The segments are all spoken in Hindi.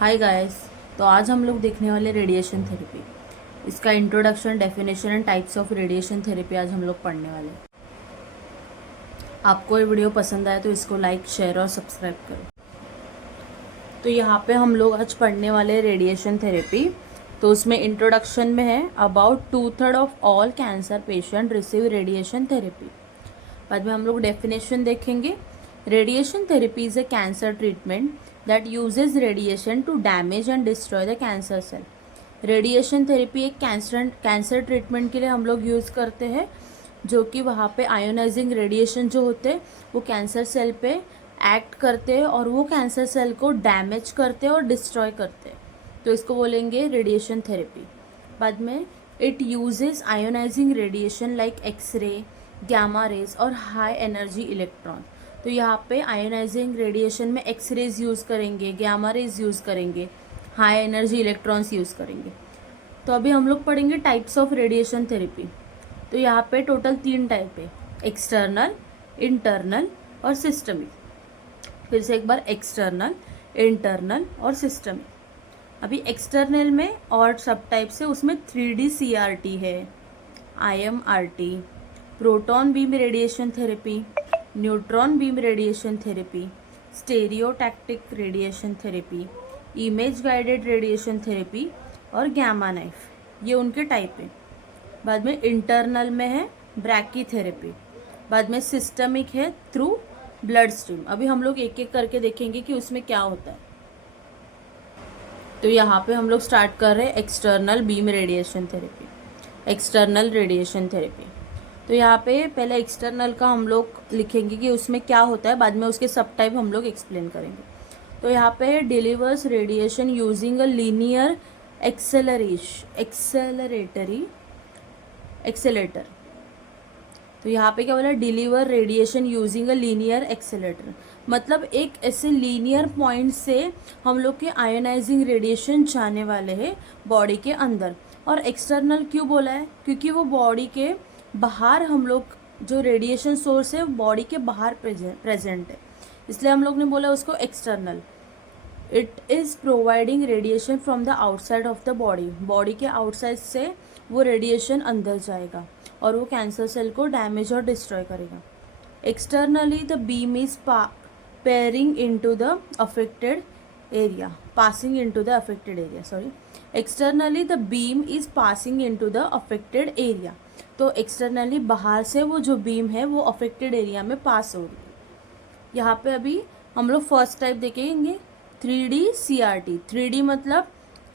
Hi guys. तो आज हम लोग देखने वाले रेडिएशन थेरेपी, इसका introduction, definition and types of radiation therapy आज हम लोग पढ़ने वाले हैं। आपको ये वीडियो पसंद आए तो इसको लाइक, शेयर और सब्सक्राइब करो। तो यहाँ पे हम लोग आज पढ़ने वाले रेडिएशन थेरेपी। तो उसमें इंट्रोडक्शन में है about 2/3 of all cancer patient receive radiation therapy. बाद में हम लोग डेफिनेशन देखेंगे। Radiation therapy is a cancer treatment that uses radiation to damage and destroy the cancer cell. Radiation therapy एक कैंसर ट्रीटमेंट के लिए हम लोग यूज़ करते हैं, जो कि वहाँ पे आयोनाइजिंग रेडिएशन जो होते हैं वो कैंसर सेल पे एक्ट करते हैं और वो कैंसर सेल को डैमेज करते हैं और डिस्ट्रॉय करते हैं। तो इसको बोलेंगे रेडिएशन थेरेपी। बाद में it uses ionising radiation like X ray, gamma rays और हाई एनर्जी इलेक्ट्रॉन। तो यहाँ पे आयोनाइजिंग रेडिएशन में एक्स रेज यूज़ करेंगे, गैमा रेज यूज़ करेंगे, हाई एनर्जी इलेक्ट्रॉन्स यूज़ करेंगे। तो अभी हम लोग पढ़ेंगे टाइप्स ऑफ रेडिएशन थेरेपी। तो यहाँ पे टोटल 3 टाइप है, एक्सटर्नल, इंटरनल और सिस्टमिक। फिर से एक बार, एक्सटर्नल, इंटरनल और सिस्टमिक। अभी एक्सटर्नल में और सब टाइप्स है, उसमें 3D CRT है, IMRT, proton beam radiation therapy, neutron beam radiation therapy, stereotactic radiation therapy, image guided radiation therapy और गैमा नाइफ। ये उनके टाइप है। बाद में इंटरनल में है ब्रैकी थेरेपी। बाद में सिस्टमिक है थ्रू ब्लड स्ट्रीम। अभी हम लोग एक एक करके देखेंगे कि उसमें क्या होता है। तो यहाँ पे हम लोग स्टार्ट कर रहे हैं external beam radiation therapy, external radiation therapy. तो यहाँ पे पहले एक्सटर्नल का हम लोग लिखेंगे कि उसमें क्या होता है, बाद में उसके सब टाइप हम लोग एक्सप्लेन करेंगे। तो यहाँ पे delivers radiation using a linear accelerator. तो यहाँ पे क्या बोला, deliver radiation using a linear accelerator, मतलब एक ऐसे लीनियर पॉइंट से हम लोग के आयोनाइजिंग रेडिएशन जाने वाले हैं बॉडी के अंदर। और एक्सटर्नल क्यों बोला है, क्योंकि वो बॉडी के बाहर हम लोग जो रेडिएशन सोर्स है बॉडी के बाहर प्रेजेंट है, इसलिए हम लोग ने बोला उसको external. It is providing radiation from the outside of the body, body के आउटसाइड से वो रेडिएशन अंदर जाएगा और वो कैंसर सेल को डैमेज और डिस्ट्रॉय करेगा। Externally the beam is pairing into the affected area, passing into the affected area, sorry, externally the beam is passing into the affected area. तो एक्सटर्नली बाहर से वो जो बीम है वो अफेक्टेड एरिया में पास हो रही है। यहाँ पे अभी हम लोग फर्स्ट टाइप देखेंगे, 3D CRT। 3D मतलब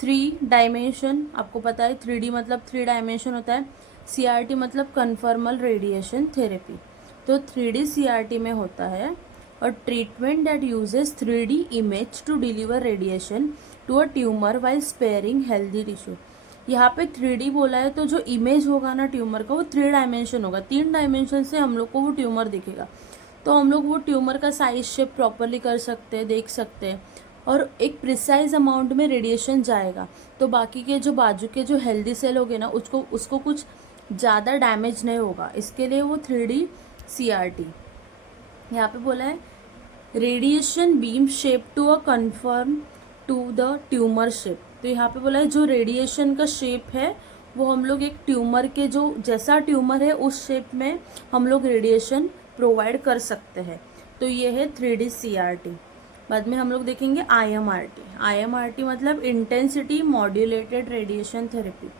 3 डायमेंशन, आपको पता है 3D मतलब 3 डायमेंशन होता है। CRT मतलब कन्फर्मल रेडिएशन थेरेपी। तो 3D CRT में होता है और treatment that uses 3D image to deliver radiation to a tumour while sparing healthy tissue. यहाँ पे 3D बोला है तो जो इमेज होगा ना ट्यूमर का वो 3 डायमेंशन होगा, 3 डायमेंशन से हम लोग को वो ट्यूमर दिखेगा। तो हम लोग वो ट्यूमर का साइज शेप प्रॉपरली कर सकते हैं, देख सकते हैं और एक प्रिसाइज अमाउंट में रेडिएशन जाएगा। तो बाकी के जो बाजू के जो हेल्दी सेल होंगे ना उसको कुछ ज़्यादा डैमेज नहीं होगा, इसके लिए वो 3D CRT। यहाँ पे बोला है radiation beam shape to a conform to the tumour shape. तो यहाँ पे बोला है जो रेडिएशन का शेप है वो हम लोग एक ट्यूमर के जो जैसा ट्यूमर है उस शेप में हम लोग रेडिएशन प्रोवाइड कर सकते हैं। तो ये है 3D CRT। बाद में हम लोग देखेंगे IMRT मतलब इंटेंसिटी मॉड्यूलेटेड रेडिएशन थेरेपी।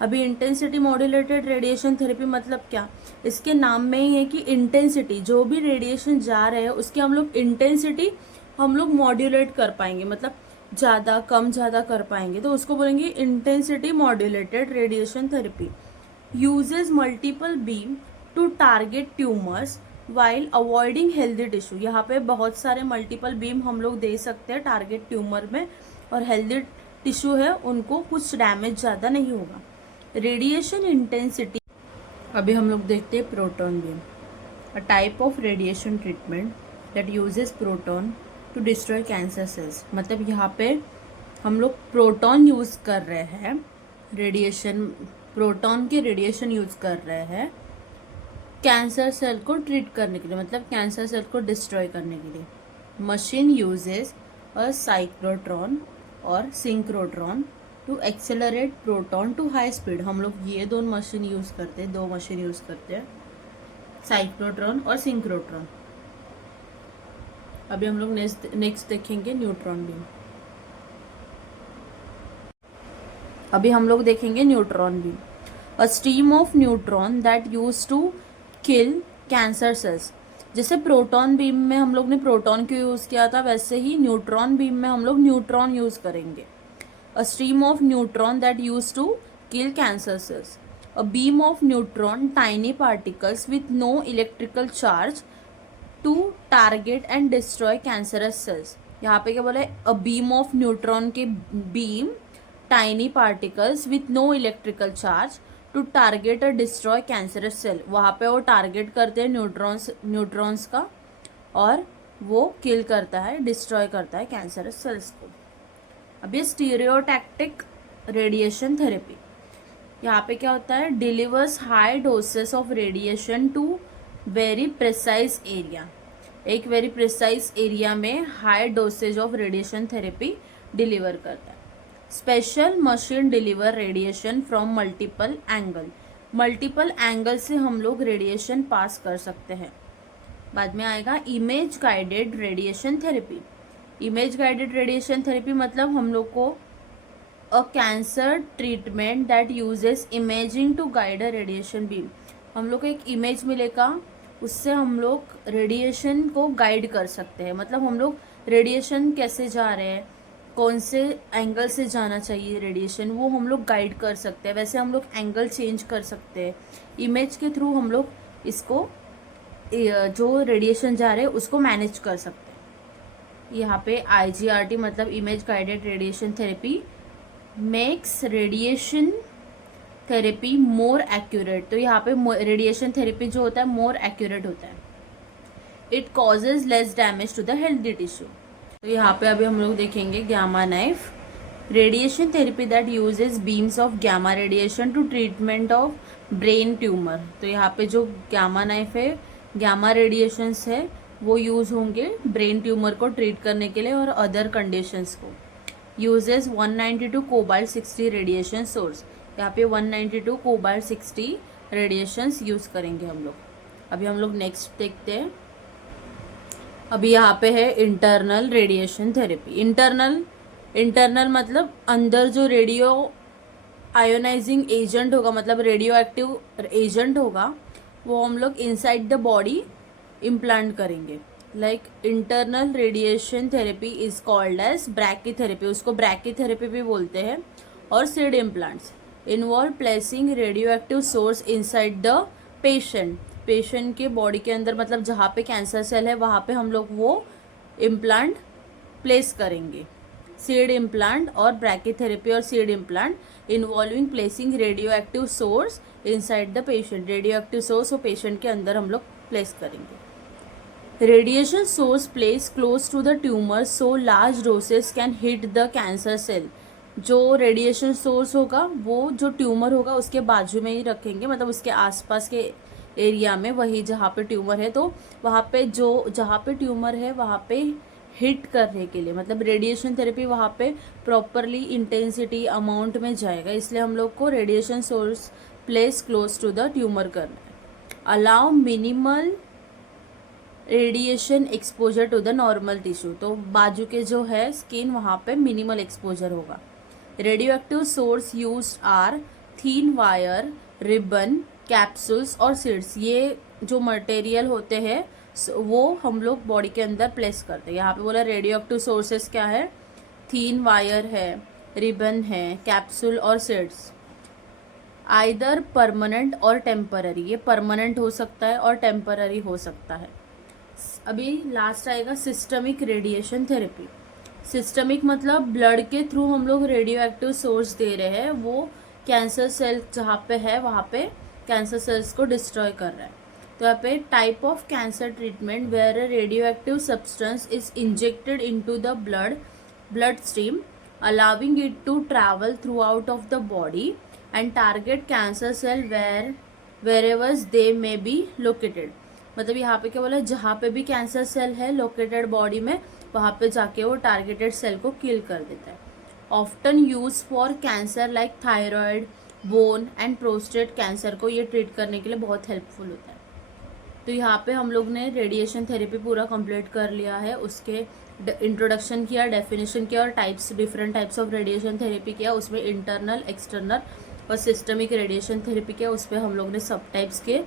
अभी इंटेंसिटी मॉड्यूलेटेड रेडिएशन थेरेपी मतलब क्या, इसके नाम में ही है कि इंटेंसिटी जो भी रेडिएशन जा रहे हैं उसकी हम लोग इंटेंसिटी हम लोग मॉड्यूलेट कर पाएंगे, मतलब ज़्यादा कम ज़्यादा कर पाएंगे, तो उसको बोलेंगे intensity modulated radiation therapy. Uses multiple beam to target tumours while avoiding healthy tissue. यहाँ पे बहुत सारे मल्टीपल बीम हम लोग दे सकते हैं टारगेट ट्यूमर में, और हेल्दी टिश्यू है उनको कुछ डैमेज ज़्यादा नहीं होगा। रेडिएशन इंटेंसिटी, अभी हम लोग देखते हैं proton beam, a type of radiation treatment that uses proton to destroy cancer cells. मतलब यहाँ पे हम लोग प्रोटॉन यूज़ कर रहे हैं, रेडिएशन प्रोटॉन के रेडिएशन यूज़ कर रहे हैं कैंसर सेल को ट्रीट करने के लिए, मतलब कैंसर सेल को डिस्ट्रॉय करने के लिए। मशीन यूजेस अ साइक्लोट्रॉन और synchrotron to accelerate proton to high speed. हम लोग ये दो मशीन यूज़ करते हैं, साइक्लोट्रॉन और सिंक्रोट्रॉन। अभी हम लोग नेक्स्ट देखेंगे न्यूट्रॉन बीम। अभी हम लोग देखेंगे neutron beam. A stream of neutron that use to kill cancer cells. जैसे प्रोटॉन बीम में हम लोग ने प्रोटॉन क्यों यूज़ किया था, वैसे ही न्यूट्रॉन बीम में हम लोग न्यूट्रॉन यूज़ करेंगे। A stream of neutron that use to kill cancer cells. A beam of neutron tiny particles with no electrical charge to target and destroy cancerous cells. यहाँ पे क्या बोला है, अ बीम ऑफ न्यूट्रॉन के beam tiny particles with no electrical charge to target और डिस्ट्रॉय कैंसरस सेल। वहाँ पे वो टारगेट करते हैं न्यूट्रॉन्स का और वो किल करता है, डिस्ट्रॉय करता है कैंसरस सेल्स को। अब ये स्टीरियोटैक्टिक रेडिएशन थेरेपी, यहाँ पे क्या होता है, delivers high doses of radiation to very precise area. एक वेरी प्रिसाइज एरिया में high dosage of radiation therapy deliver करता है। Special machine deliver radiation from multiple angle से हम लोग रेडिएशन पास कर सकते हैं। बाद में आएगा image guided radiation therapy. Image guided radiation therapy मतलब हम लोग को a cancer treatment that uses imaging to guide a radiation beam. हम लोग को एक इमेज मिलेगा, उससे हम लोग रेडिएशन को गाइड कर सकते हैं। मतलब हम लोग रेडिएशन कैसे जा रहे हैं, कौन से एंगल से जाना चाहिए रेडिएशन, वो हम लोग गाइड कर सकते हैं। वैसे हम लोग एंगल चेंज कर सकते हैं। इमेज के थ्रू हम लोग इसको जो रेडिएशन जा रहे हैं उसको मैनेज कर सकते हैं। यहाँ पे IGRT मतलब image guided radiation therapy makes radiation therapy more accurate. तो यहाँ पे रेडिएशन थेरेपी जो होता है मोर एक्यूरेट होता है। It causes less damage to the healthy tissue. तो यहाँ पे अभी हम लोग देखेंगे gamma knife radiation therapy that uses beams of gamma radiation to treatment of brain tumour. तो यहाँ पे जो गैमा नाइफ है, गैमा रेडिएशंस है, वो यूज़ होंगे ब्रेन ट्यूमर को ट्रीट करने के लिए और अदर कंडीशंस को। Uses 192 cobalt 60 radiation source. यहाँ पे 192 कोबाल्ट 60 रेडिएशंस यूज़ करेंगे हम लोग। अभी हम लोग नेक्स्ट देखते हैं। अभी यहाँ पे है इंटरनल रेडिएशन थेरेपी। इंटरनल मतलब अंदर जो रेडियो आयोनाइजिंग एजेंट होगा, मतलब रेडियो एक्टिव एजेंट होगा, वो हम लोग इनसाइड द बॉडी इम्प्लांट करेंगे। Like internal radiation therapy is called as brachytherapy, उसको ब्रैकीथेरेपी भी बोलते हैं। और seed implants involve placing radioactive source inside the patient के बॉडी के अंदर, मतलब जहाँ पे कैंसर सेल है वहाँ पे हम लोग वो इम्प्लांट प्लेस करेंगे। सीड इम्प्लांट और ब्रैकीथेरेपी और seed implant involving placing radioactive source inside the patient. Radioactive source और पेशेंट के अंदर हम लोग प्लेस करेंगे। Radiation source place close to the tumour so large doses can hit the cancer cell. जो रेडिएशन सोर्स होगा वो जो ट्यूमर होगा उसके बाजू में ही रखेंगे, मतलब उसके आसपास के एरिया में, वही जहाँ पे ट्यूमर है। तो वहाँ पे जहाँ पे ट्यूमर है वहाँ पे हिट करने के लिए, मतलब रेडिएशन थेरेपी वहाँ पे प्रॉपरली इंटेंसिटी अमाउंट में जाएगा, इसलिए हम लोग को radiation source place close to the tumour करना है। Allow minimal radiation exposure to the normal tissue. तो बाजू के जो है स्किन वहाँ पे मिनिमल एक्सपोजर होगा। Radioactive source use are thin wire, ribbon, capsules और सीड्स। ये जो मटेरियल होते हैं वो हम लोग बॉडी के अंदर प्लेस करते हैं। यहाँ पे बोला रेडियो एक्टिव सोर्सेस क्या है, थीन वायर है, रिबन है, कैप्सूल और सीड्स। आइदर परमानेंट और टेम्पररी, ये परमानेंट हो सकता है और टेम्पररी हो सकता है। अभी लास्ट आएगा सिस्टमिक रेडिएशन थेरेपी। सिस्टमिक मतलब ब्लड के थ्रू हम लोग रेडियो एक्टिव सोर्स दे रहे हैं, वो कैंसर सेल जहाँ पे है वहाँ पे कैंसर सेल्स को डिस्ट्रॉय कर रहा है। तो यहाँ पे type of cancer treatment where a radioactive substance is injected into the bloodstream allowing it to travel through out of the body and target cancer cell wherever they may be located. मतलब यहाँ पे क्या बोला, जहाँ पे भी कैंसर सेल है लोकेटेड बॉडी में, वहाँ पे जाके वो टारगेटेड सेल को किल कर देता है। Often use for cancer like thyroid, bone and prostate cancer को ये ट्रीट करने के लिए बहुत हेल्पफुल होता है। तो यहाँ पे हम लोग ने रेडिएशन थेरेपी पूरा कंप्लीट कर लिया है। उसके इंट्रोडक्शन किया, डेफिनेशन किया और different types of radiation therapy किया। उसमें इंटरनल, एक्सटर्नल और सिस्टमिक रेडिएशन थेरेपी किया। उस पर हम लोग ने सब टाइप्स के।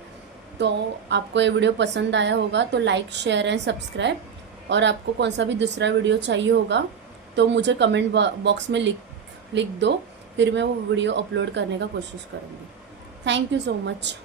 तो आपको ये वीडियो पसंद आया होगा तो लाइक, शेयर एंड सब्सक्राइब। और आपको कौन सा भी दूसरा वीडियो चाहिए होगा तो मुझे कमेंट बॉक्स में लिख दो, फिर मैं वो वीडियो अपलोड करने का कोशिश करूँगी। Thank you so much.